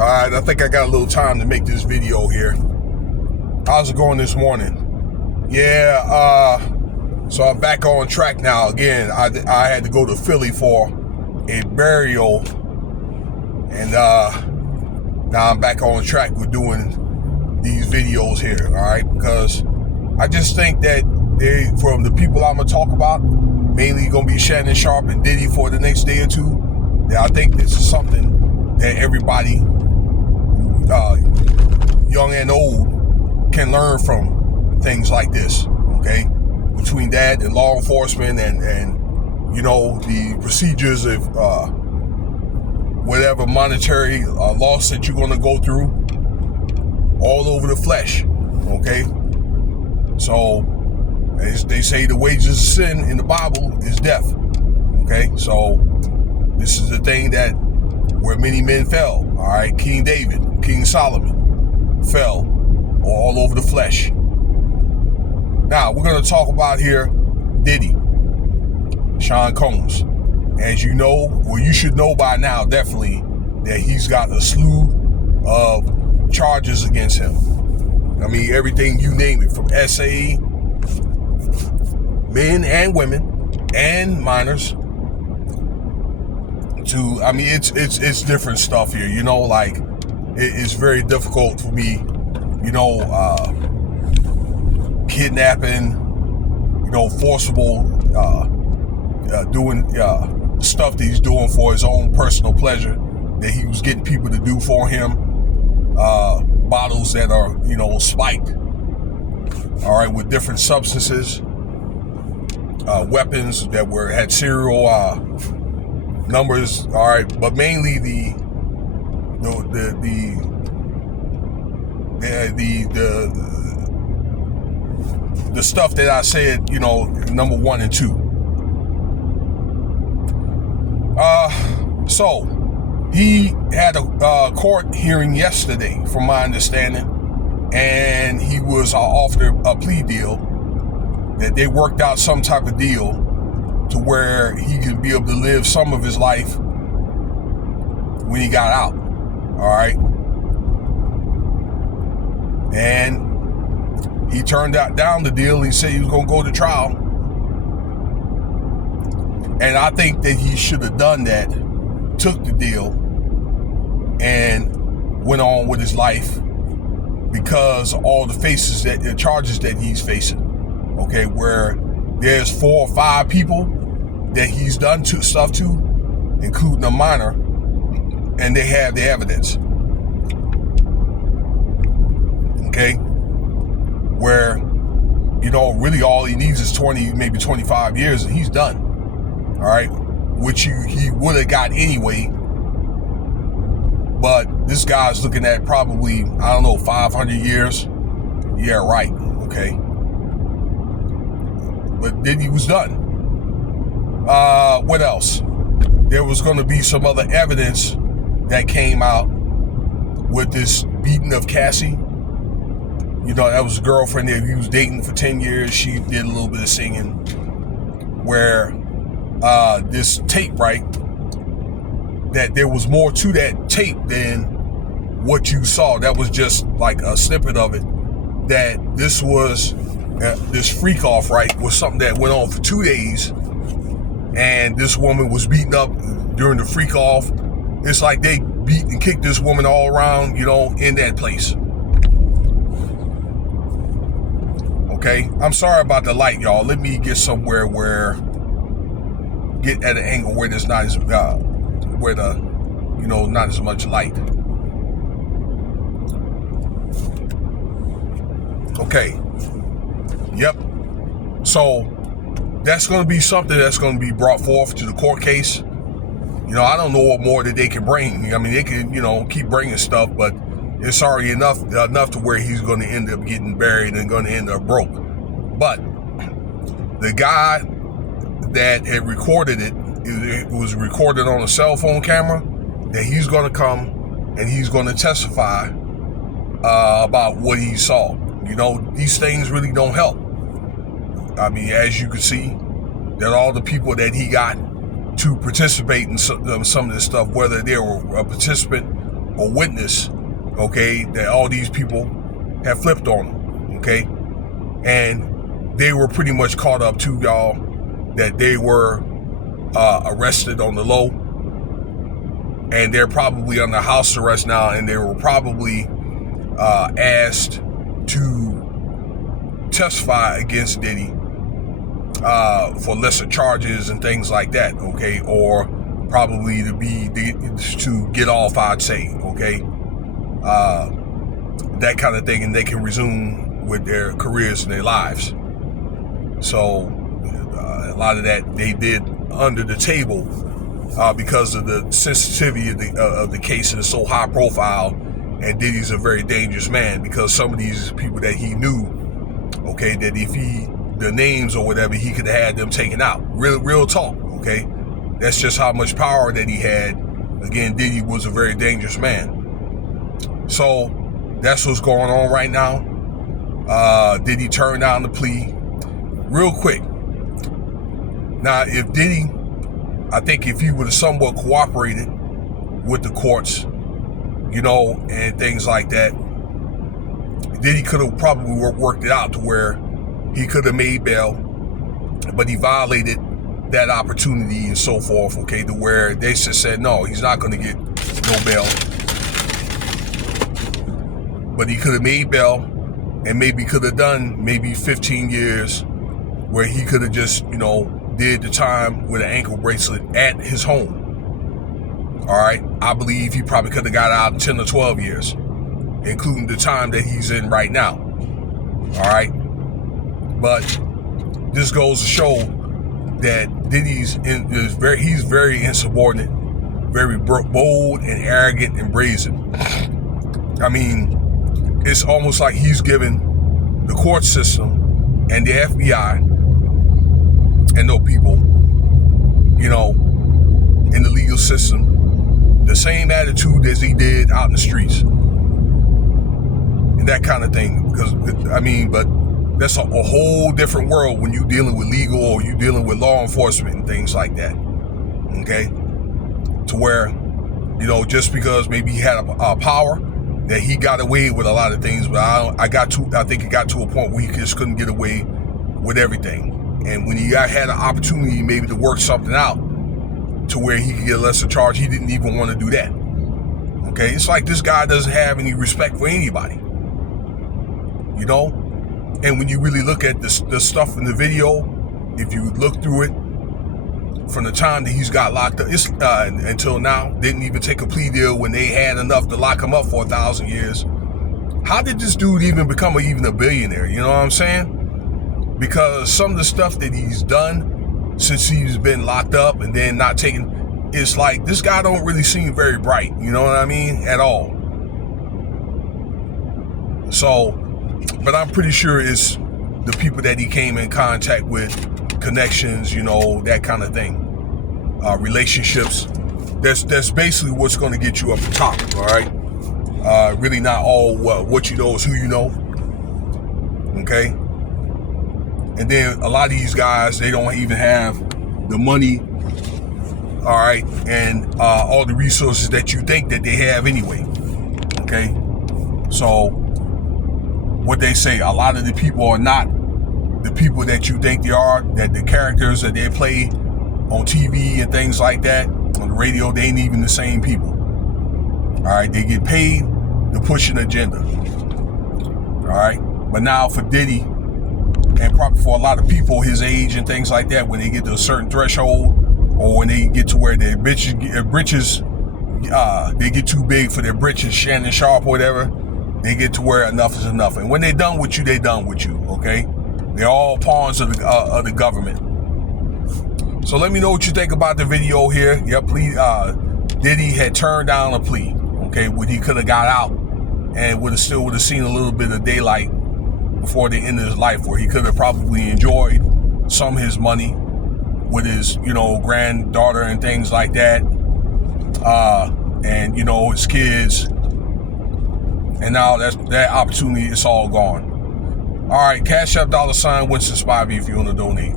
Alright, I think I got a little time to make this video here. How's it going this morning? So I'm back on track now. Again, I had to go to Philly for a burial, and now I'm back on track with doing these videos here, alright? Because I just think that from the people I'm gonna talk about, mainly gonna be Shannon Sharp and Diddy for the next day or two, that I think this is something that everybody, young and old, can learn from things like this, okay? Between that and law enforcement and you know, the procedures of whatever monetary loss that you're going to go through, all over the flesh, okay? So, as they say, the wages of sin in the Bible is death, okay? So, this is the thing that where many men fell, all right? King David, King Solomon fell all over the flesh. Now, we're going to talk about here Diddy, Sean Combs. As you know, or you should know by now, definitely, that he's got a slew of charges against him. I mean, everything you name it, from SA, men and women, and minors, to, I mean, it's different stuff here, you know, like, it's very difficult for me, you know, kidnapping, you know, forcible, doing stuff that he's doing for his own personal pleasure, that he was getting people to do for him, bottles that are, you know, spiked, all right, with different substances, weapons that had serial numbers, all right, but mainly the stuff that I said, you know, number 1 and 2. So he had a court hearing yesterday, from my understanding, and he was offered a plea deal, that they worked out some type of deal to where he could be able to live some of his life when he got out, all right? And he turned down the deal. He said he was going to go to trial. And I think that he should have done that, took the deal, and went on with his life, because all the charges that he's facing, okay, where there's 4 or 5 people that he's done stuff to, including a minor, and they have the evidence, okay, where, you know, really all he needs is 20, maybe 25 years, and he's done, all right, which he would have got anyway. But this guy's looking at probably, I don't know, 500 years. Yeah, right, okay. But then he was done. What else? There was going to be some other evidence that came out with this beating of Cassie. You know, that was a girlfriend that he was dating for 10 years. She did a little bit of singing, where this tape, right, that there was more to that tape than what you saw. That was just like a snippet of it. That this was, this freak off, right, was something that went on for 2 days. And this woman was beaten up during the freak off. It's like they beat and kicked this woman all around, you know, in that place. Okay, I'm sorry about the light, y'all. Let me get somewhere get at an angle where there's not as, where the, you know, not as much light. Okay. Yep. So that's going to be something that's going to be brought forth to the court case. You know, I don't know what more that they can bring. I mean, they can, you know, keep bringing stuff, but it's already enough to where he's going to end up getting buried and going to end up broke. But the guy that had recorded it was recorded on a cell phone camera, that he's going to come and he's going to testify about what he saw. You know, these things really don't help. I mean, as you can see, that all the people that he got to participate in some of this stuff, whether they were a participant or witness, okay, that all these people have flipped on him, okay? And they were pretty much caught up to, y'all, that they were arrested on the low, and they're probably under house arrest now, and they were probably asked to testify against Diddy for lesser charges and things like that, okay, or probably to get off, I'd say, okay, that kind of thing, and they can resume with their careers and their lives. So a lot of that they did under the table because of the sensitivity of the case, and it's so high profile, and Diddy's a very dangerous man, because some of these people that he knew, okay, that if the names or whatever, he could have had them taken out. Real talk, okay? That's just how much power that he had. Again, Diddy was a very dangerous man. So that's what's going on right now. Diddy turned down the plea. Real quick. Now, if Diddy, I think if he would have somewhat cooperated with the courts, you know, and things like that, Diddy could have probably worked it out to where he could have made bail, but he violated that opportunity and so forth, okay, to where they just said, no, he's not going to get no bail. But he could have made bail, and maybe could have done maybe 15 years where he could have just, you know, did the time with an ankle bracelet at his home. All right. I believe he probably could have got out in 10 or 12 years, including the time that he's in right now. All right. But this goes to show that Diddy's he's very insubordinate, very bold and arrogant and brazen. I mean, it's almost like he's given the court system and the FBI and those people, you know, in the legal system, the same attitude as he did out in the streets. And that kind of thing. Because, I mean, but that's a whole different world when you're dealing with legal or you're dealing with law enforcement and things like that. Okay? To where, you know, just because maybe he had a power, that he got away with a lot of things, but I think it got to a point where he just couldn't get away with everything. And when he had an opportunity maybe to work something out to where he could get a lesser charge, he didn't even want to do that. Okay? It's like this guy doesn't have any respect for anybody. You know? And when you really look at the stuff in the video, if you look through it, from the time that he's got locked up until now, didn't even take a plea deal when they had enough to lock him up for 1,000 years. How did this dude even become even a billionaire? You know what I'm saying? Because some of the stuff that he's done since he's been locked up and then not taken, it's like this guy don't really seem very bright. You know what I mean? At all. So, but I'm pretty sure it's the people that he came in contact with, connections, you know, that kind of thing. Relationships. That's basically what's going to get you up the top, all right? Really not all what you know is who you know, okay? And then a lot of these guys, they don't even have the money, all right, and all the resources that you think that they have anyway, okay? So what they say, a lot of the people are not the people that you think they are, that the characters that they play on TV and things like that, on the radio, they ain't even the same people. All right, they get paid to push an agenda. All right, but now for Diddy, and probably for a lot of people his age and things like that, when they get to a certain threshold, or when they get to where their britches, they get too big for their britches, Shannon Sharp or whatever, they get to where enough is enough. And when they're done with you, they're done with you, okay? They're all pawns of the government. So let me know what you think about the video here. Yep, plea. Diddy had turned down a plea, okay, when he could have got out and would have seen a little bit of daylight before the end of his life, where he could have probably enjoyed some of his money with his, you know, granddaughter and things like that, and, you know, his kids. And now that opportunity is all gone. All right, Cash App $Winston Spivey if you want to donate.